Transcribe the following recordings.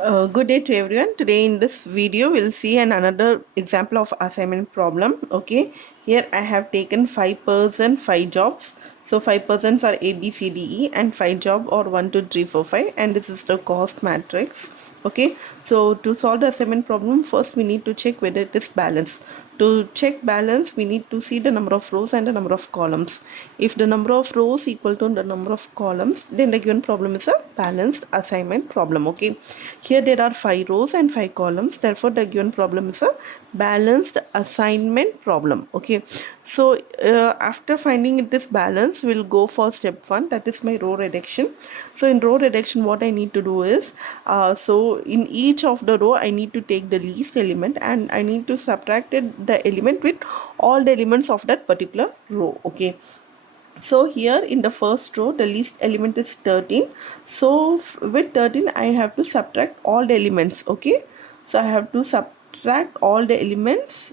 Good day to everyone. Today in this video we'll see another example of assignment problem. Okay, here I have taken 5% 5 jobs. So 5% are A, B, C, D, E and 5 job or 1, 2, 3, 4, 5, and this is the cost matrix. Okay, so to solve the assignment problem, first we need to check whether it is balanced. To check balance, we need to see the number of rows and the number of columns. If the number of rows equal to the number of columns, then the given problem is a balanced assignment problem. Okay, here there are 5 rows and 5 columns, therefore the given problem is a balanced assignment problem. Okay, so after finding this balance, we'll go for step 1, that is my row reduction. So in row reduction, what I need to do is so in each of the row I need to take the least element and I need to subtract the element with all the elements of that particular row. Okay, so here in the first row the least element is 13. So with 13 I have to subtract all the elements. Okay, so I have to subtract all the elements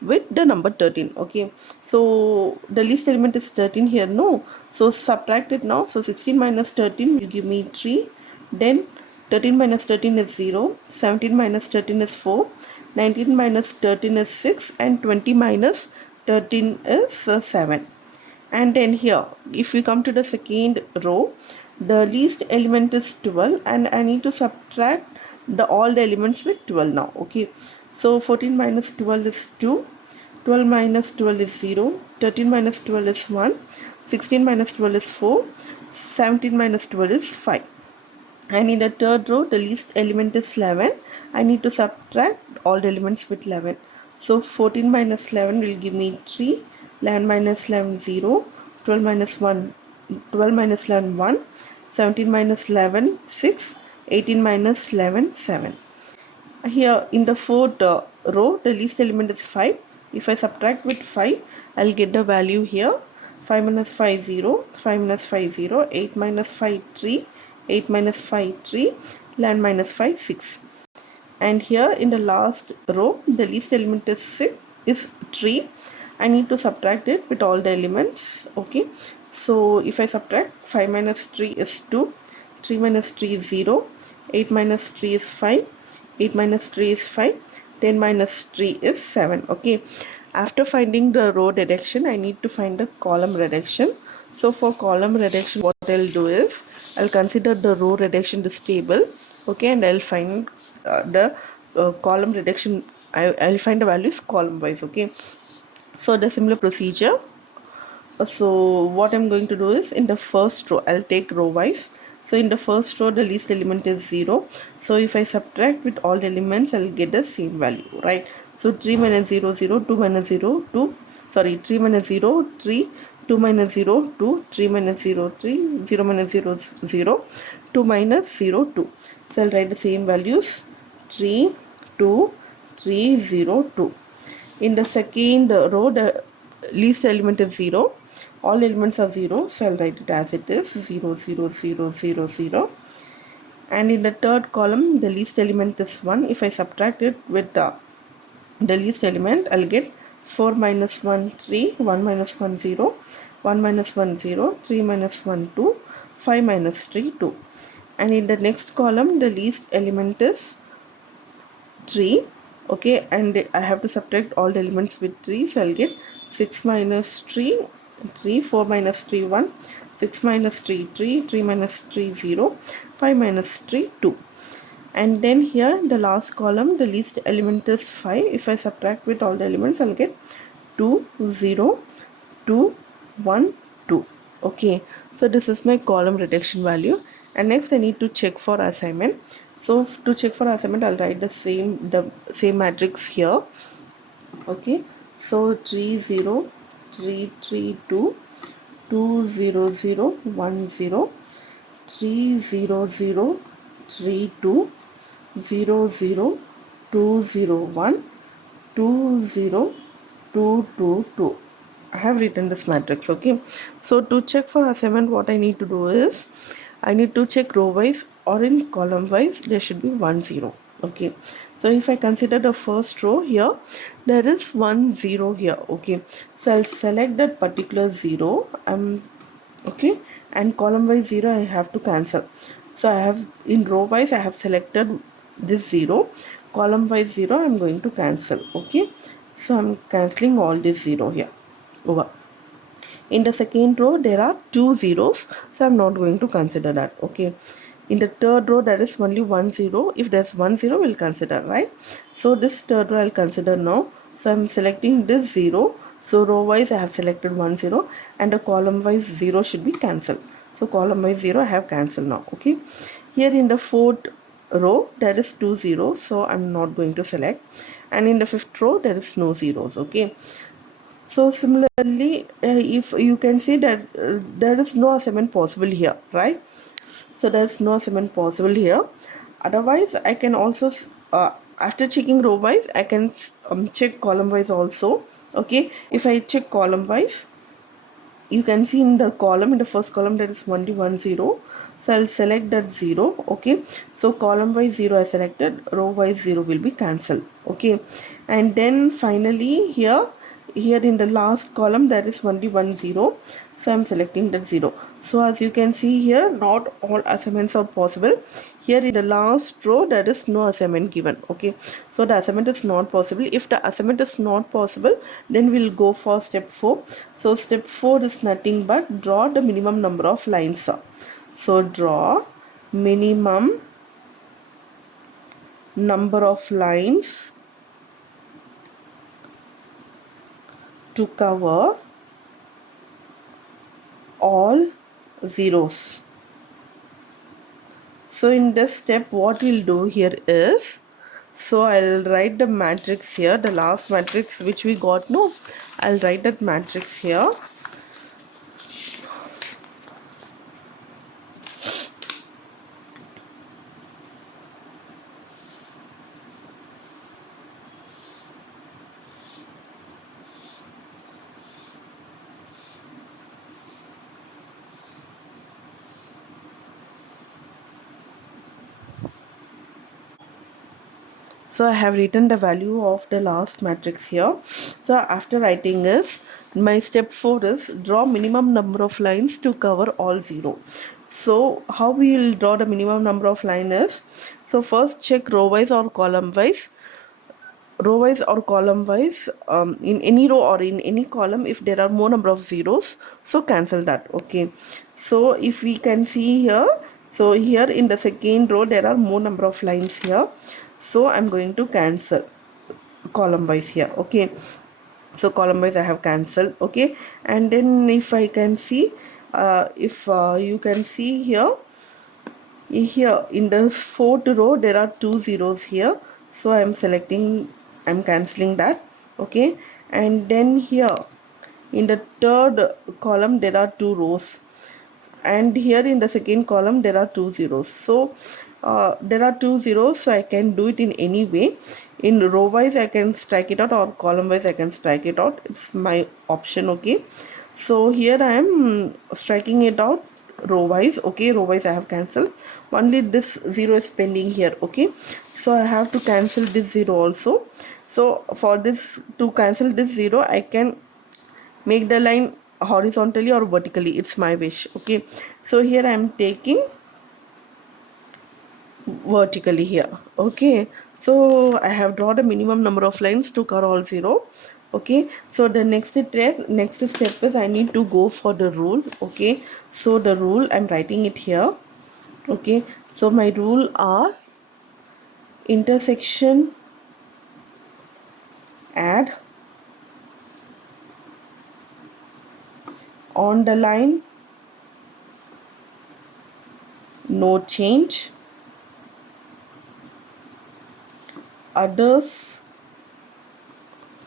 with the number 13. Okay, so the least element is 13 here, no, so subtract it now. So 16 minus 13 will give me 3. Then 13 minus 13 is 0, 17 minus 13 is 4, 19 minus 13 is 6, and 20 minus 13 is 7. And then here if we come to the second row, the least element is 12 and I need to subtract all the elements with 12 now. Okay, so 14 minus 12 is 2, 12 minus 12 is 0, 13 minus 12 is 1, 16 minus 12 is 4, 17 minus 12 is 5. And in the third row the least element is 11. I need to subtract all the elements with 11. So 14 minus 11 will give me 3, 11 minus 11 0, 12 minus 1, 12 minus 11 1, 17 minus 11 6, 18 minus 11 7. Here in the fourth row the least element is 5. If I subtract with 5, I'll get the value here. 5 minus 5 0, 5 minus 5 0, 8 minus 5 3, 8 minus 5 3, 11 minus 5 6. And here in the last row the least element is 3. I need to subtract it with all the elements. Okay, so if I subtract, 5 minus 3 is 2, 3 minus 3 is 0, 8 minus 3 is 5, 8 minus 3 is 5, 10 minus 3 is 7. Okay, after finding the row reduction I need to find the column reduction. So for column reduction what I'll do is I'll consider the row reduction this table. Okay, and I'll find the column reduction. I'll find the values column wise. Okay, so the similar procedure. So what I'm going to do is in the first row I'll take row wise. So in the first row the least element is 0. So if I subtract with all the elements I'll get the same value, right? So 3 minus 0 0, 2 minus 0 2, sorry, 3 minus 0 3, 2 minus 0 2, 3 minus 0 3, 0 minus 0 0, 2 minus 0 2. So I'll write the same values, 3 2 3 0 2. In the second row the least element is 0. All elements are 0, so I'll write it as it is, 0 0 0 0 0. And in the third column the least element is 1. If I subtract it with the least element I'll get 4 minus 1 3, 1 minus 1 0, 1 minus 1 0, 3 minus 1 2, 5 minus 3 2. And in the next column the least element is 3. Okay, and I have to subtract all the elements with 3, so I'll get 6 minus 3 3, 4 minus 3 1, 6 minus 3 3, 3 minus 3 0, 5 minus 3 2. And then here the last column the least element is 5. If I subtract with all the elements I'll get 2 0 2 1 2. Okay, so this is my column reduction value. And next I need to check for assignment. So to check for assignment I'll write the same matrix here. Okay, so 3 0 3 3 2, 2 0 0 1 0, 3 0 0 3 2, 0 0 2 0 1, 2 0 2 2 2. I have written this matrix. Okay, so to check for assignment what I need to do is I need to check row wise or in column wise there should be 1 0. Okay, so if I consider the first row here there is 1 0 here. Okay, so I'll select that particular 0. Okay, and column wise 0 I have to cancel. So I have in row wise I have selected this 0, column wise 0 I'm going to cancel. Okay, so I'm cancelling all this 0 here over. In the second row there are two zeros, so I'm not going to consider that. Okay, in the third row there is only 1 0. If there's 1 0 we'll consider, right? So this third row I'll consider now. So I'm selecting this 0. So row wise I have selected 1 0, and the column wise 0 should be cancelled. So column wise 0 I have cancelled now. Okay, here in the fourth row there is two zeros, so I'm not going to select, and in the fifth row there is no zeros. Okay, so similarly, if you can see that there is no assignment possible here, right? So there is no assignment possible here. Otherwise, I can also after checking row wise, I can check column wise also. Okay, if I check column wise, you can see in the column, in the first column there is only 1 0, so I'll select that 0. Okay, so column wise 0 I selected, row wise 0 will be cancelled. Okay, and then finally here in the last column there is only 1 0, so I'm selecting that 0. So as you can see here, not all assignments are possible. Here in the last row there is no assignment given. Okay, so the assignment is not possible. If the assignment is not possible, then we'll go for step 4. So step 4 is nothing but draw the minimum number of lines. So draw minimum number of lines to cover all zeros. So in this step what we'll do here is, so I'll write the matrix here, the last matrix which we got. No, I'll write that matrix here. So I have written the value of the last matrix here. So after writing is, my step 4 is draw minimum number of lines to cover all 0. So how we will draw the minimum number of line is, so first check row wise or column wise. Row wise or column wise, in any row or in any column, if there are more number of zeros, so cancel that. Okay, so if we can see here, so here in the second row there are more number of lines here, so I'm going to cancel column wise here. Okay, so column wise I have cancelled. Okay, and then if I can see, if you can see here in the fourth row there are two zeros here, so I'm cancelling that. Okay, and then here in the third column there are two rows, and here in the second column there are two zeros. So there are two zeros, so I can do it in any way. In row wise I can strike it out, or column wise I can strike it out, it's my option. Okay, so here I am striking it out row wise. Okay, row wise I have cancelled, only this 0 is pending here. Okay, so I have to cancel this 0 also. So for this, to cancel this 0, I can make the line horizontally or vertically, it's my wish. Okay, so here I am taking vertically here. Okay, so I have drawn a minimum number of lines to cover all 0. Okay, so the next step is I need to go for the rule. Okay, so the rule I'm writing it here. Okay, so my rule are intersection add, on the line no change, others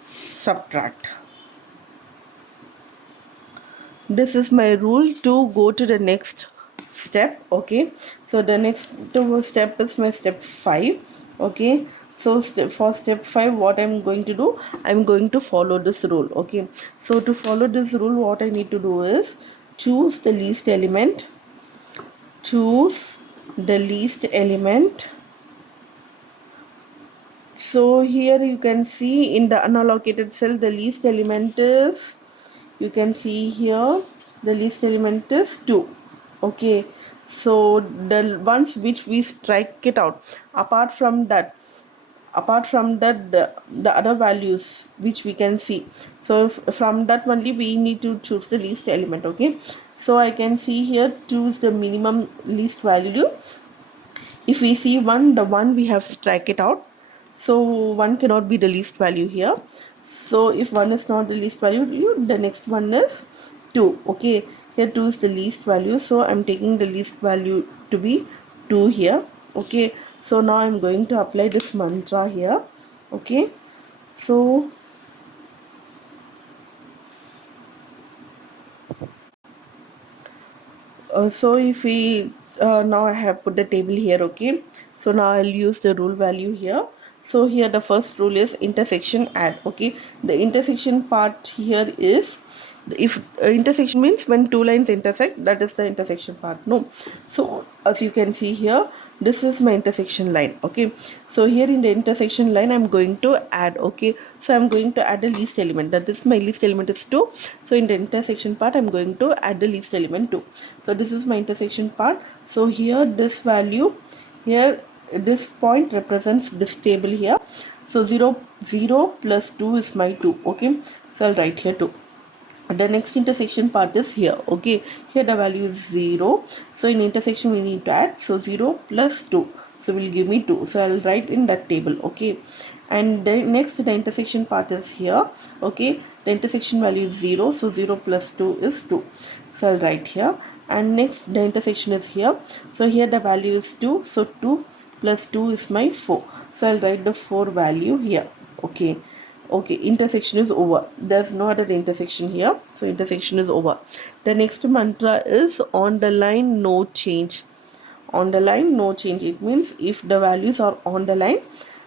subtract. This is my rule to go to the next step. Okay, so the next step is my step 5. Okay, so for step 5 what I'm going to do, I'm going to follow this rule. Okay, so to follow this rule what I need to do is choose the least element, so here you can see in the unallocated cell the least element is, you can see here the least element is 2. Okay, So the ones which we strike it out, apart from that, the other values which we can see, so from that only we need to choose the least element. Okay, so I can see here, choose the minimum least value. If we see one, the one we have strike it out, so one cannot be the least value here. So if one is not the least value, the next one is 2. Okay, here 2 is the least value, so I'm taking the least value to be 2 here. Okay, so now I'm going to apply this mantra here. Okay, so so if we now I have put the table here. Okay, so now I'll use the rule value here. So here the first rule is intersection add. Okay, the intersection part here is, if intersection means when two lines intersect, that is the intersection part. No, so as you can see here, this is my intersection line. Okay, so here in the intersection line I'm going to add. Okay, so I'm going to add the least element, that is my least element is 2. So in the intersection part I'm going to add the least element 2. So this is my intersection part. So here this value here, this point represents this table here. So 0 0 plus 2 is my 2. Okay, so I'll write here 2. The next intersection part is here. Okay, here the value is 0, so in intersection we need to add, so 0 plus 2, so will give me 2, so I'll write in that table. Okay, and the next, the intersection part is here. Okay, the intersection value is 0, so 0 plus 2 is 2, so I'll write here. And next the intersection is here, so here the value is 2, so 2 plus 2 is my 4, so I'll write the 4 value here. Okay, okay, intersection is over, there's no other intersection here, so intersection is over. The next mantra is on the line no change. On the line no change, it means if the values are on the line,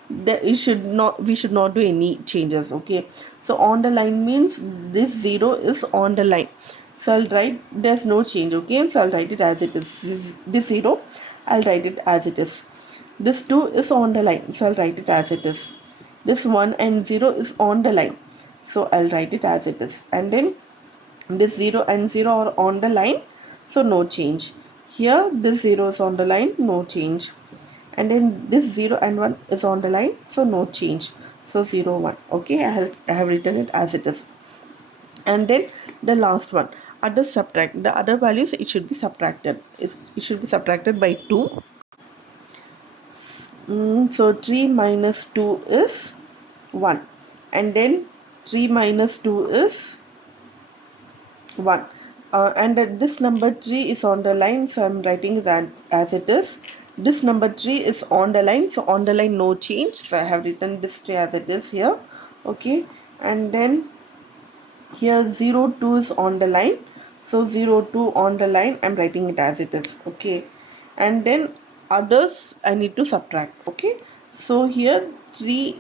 we should not do any changes. Okay, so on the line means this 0 is on the line, so I'll write there's no change. Okay, so I'll write it as it is. This 0, I'll write it as it is. This 2 is on the line, so I'll write it as it is. This 1 and 0 is on the line, so I'll write it as it is. And then this 0 and 0 are on the line, so no change. Here this 0 is on the line, no change. And then this 0 and 1 is on the line, so no change. So 0 1. Okay, I have written it as it is. And then the last one, other subtract, the other values, it should be subtracted. It should be subtracted by 2. So 3 minus 2 is 1, and then 3 minus 2 is 1, and this number 3 is on the line, so I'm writing it as it is. This number 3 is on the line, so on the line no change, so I have written this 3 as it is here. Okay, and then here 0 2 is on the line, so 0 2 on the line, I'm writing it as it is. Okay, and then others I need to subtract. Okay, so here 3,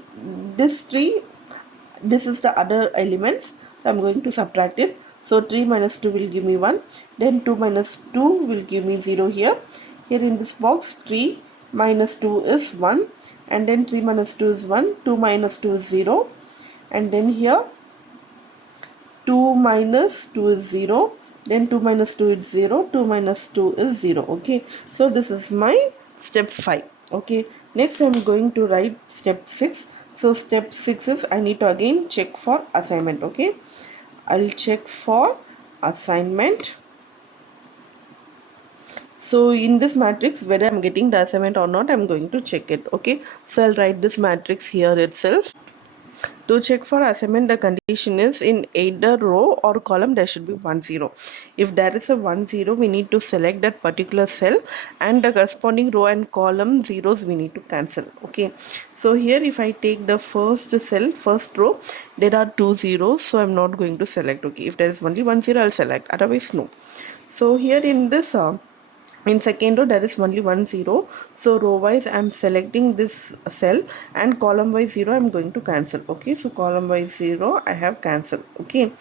this 3, this is the other elements, so I'm going to subtract it. So 3 minus 2 will give me 1, then 2 minus 2 will give me 0 here. Here in this box 3 minus 2 is 1, and then 3 minus 2 is 1, 2 minus 2 is 0, and then here 2 minus 2 is 0, then 2 minus 2 is 0, 2 minus 2 is 0. Okay, so this is my step 5. Okay, next I'm going to write step 6. So step 6 is I need to again check for assignment. Okay, I'll check for assignment. So in this matrix, whether I'm getting the assignment or not, I'm going to check it. Okay, so I'll write this matrix here itself. To check for assignment, the condition is in either row or column there should be 1 0. If there is a 1 0, we need to select that particular cell, and the corresponding row and column zeros we need to cancel. Okay, so here if I take the first cell, first row, there are 2 zeros, so I'm not going to select. Okay, if there is only 1 0, I'll select, otherwise no. So here in this in second row there is only 1 0, so row wise I'm selecting this cell, and column wise 0 I'm going to cancel. Okay, so column wise 0 I have cancelled. Okay,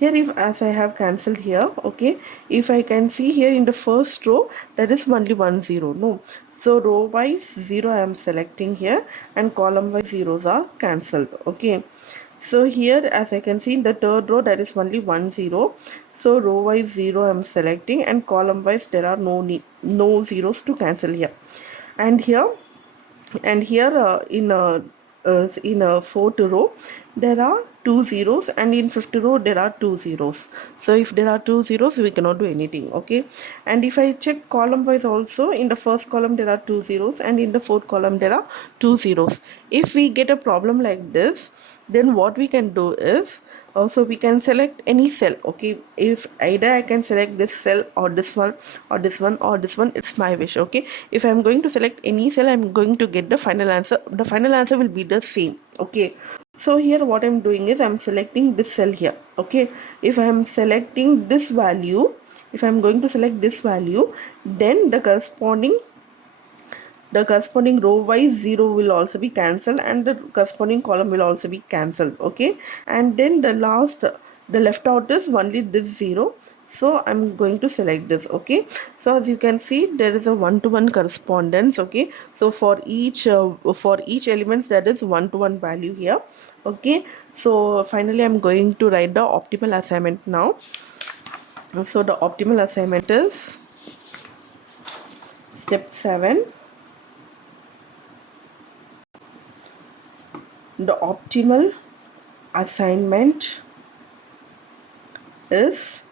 here if as I have cancelled here. Okay, if I can see here in the first row there is only 1 0, no, so row wise 0 I am selecting here, and column wise zeros are cancelled. Okay, So here, as I can see in the third row, there is only 1 0. So row wise 0 I am selecting, and column wise there are no zeros to cancel here. And here in a fourth row there are two zeros, and in fifth row there are two zeros. So if there are two zeros, we cannot do anything. Okay, and if I check column wise also, in the first column there are two zeros, and in the fourth column there are two zeros. If we get a problem like this, then what we can do is, also we can select any cell. Okay, if either I can select this cell or this one or this one or this one, it's my wish. Okay, if I'm going to select any cell, I'm going to get the final answer. The final answer will be the same. Okay, so here what I'm doing is I'm selecting this cell here. Okay, if I'm selecting this value, if I'm going to select this value, then the corresponding row wise 0 will also be cancelled, and the corresponding column will also be cancelled. Okay, and then the left out is only this 0, so I'm going to select this. Okay, so as you can see, there is a one-to-one correspondence. Okay, so for each element there is one-to-one value here. Okay, so finally I'm going to write the optimal assignment now. So the optimal assignment is step 7. The optimal assignment is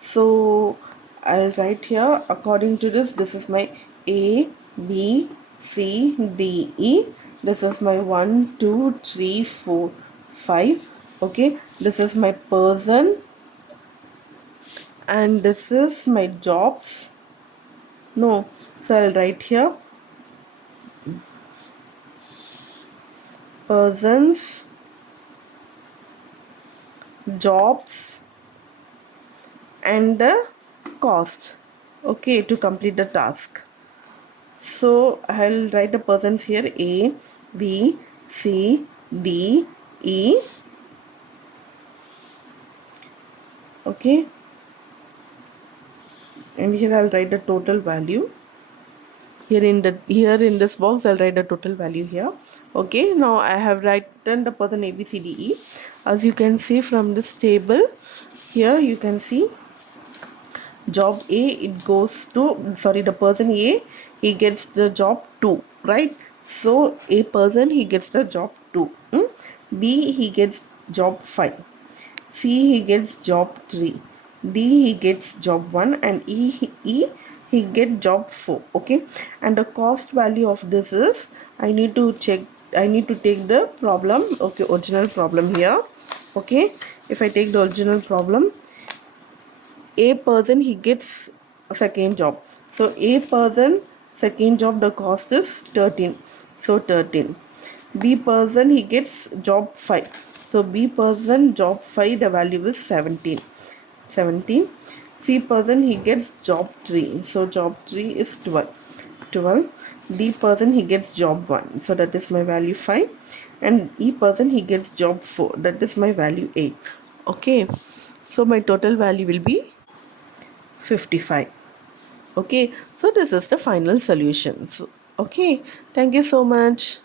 so I'll write here according to this is my A, B, C, D, E. This is my 1 2 3 4 5. Okay, this is my person, and this is my jobs. No, so I'll write here persons, jobs, and the cost. Okay, to complete the task. So I'll write the persons here: A, B, C, D, E. Okay, and here I'll write the total value. Here in this box I'll write the total value here. Okay, now I have written the person A, B, C, D, E. As you can see from this table, here you can see job A, it goes to, sorry, the person A, he gets the job 2, right? So A person, he gets the job 2. B, he gets job 5. C, he gets job 3. D, he gets job 1, and he get job 4. Okay, and the cost value of this is, I need to take the problem. Okay, original problem here. Okay, if I take the original problem, A person, he gets a second job. So A person second job, the cost is 13. So 13. B person, he gets job 5. So B person job 5, the value is 17. 17. C person, he gets job 3. So job 3 is 12. 12. D person, he gets job 1. So that is my value 5. And E person, he gets job 4. That is my value 8. Okay. So my total value will be 55. Okay, so this is the final solution. So, okay, thank you so much.